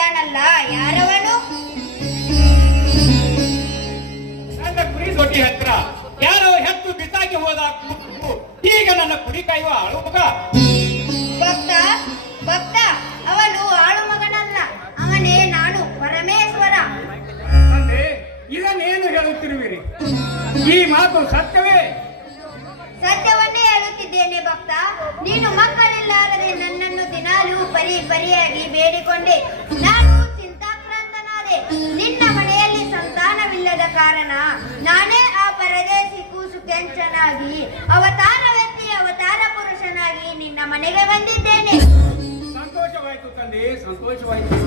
ಬಂದಿದ್ದಾನಲ್ಲ, ಯಾರವನು? ನನ್ನ ಕುರಿ ದೊಡ್ಡಿ ಹತ್ರ ಯಾರೋ ಹೆತ್ತು ಬಿಸಾಕಿ ಹೋದ ಈಗ ನನ್ನ ಕುರಿ ಕಾಯುವ ಆಳು ಮಗ. ಭಕ್ತ ಭಕ್ತ, ಅವನು ಆಳು ಮಗನಲ್ಲ, ಅವನೇ ನಾನು, ಪರಮೇಶ್ವರ. ಅಂದ್ರೆ ಇದನ್ನೇನು ಹೇಳುತ್ತಿರುವಿರಿ? ಈ ಮಾತು ಸತ್ಯವೇ? ಸತ್ಯವನ್ನೇ ಹೇಳುತ್ತಿದ್ದೇನೆ ಭಕ್ತ. ನೀನು ಮಕ್ಕಳಿಲ್ಲಾರದೆ ನನ್ನನ್ನು ದಿನಾಲೂ ಪರಿಯಾಗಿ ಬೇಡಿಕೊಂಡೆ. ನಾನು ಚಿಂತಾಕ್ರಾಂತನಾದೆ. ನಿನ್ನ ಮನೆಯಲ್ಲಿ ಸಂತಾನವಿಲ್ಲದ ಕಾರಣ ನಾನೇ ಆ ಪರದೇಶಿ ಕೂಸು ಕೆಂಚನಾಗಿ ಅವತಾರವೆತ್ತಿ ಅವತಾರ ಪುರುಷನಾಗಿ ನಿನ್ನ ಮನೆಗೆ ಬಂದಿದ್ದೇನೆ. ಸಂತೋಷವಾಯಿತು ತಂದೆ, ಸಂತೋಷವಾಯಿತು.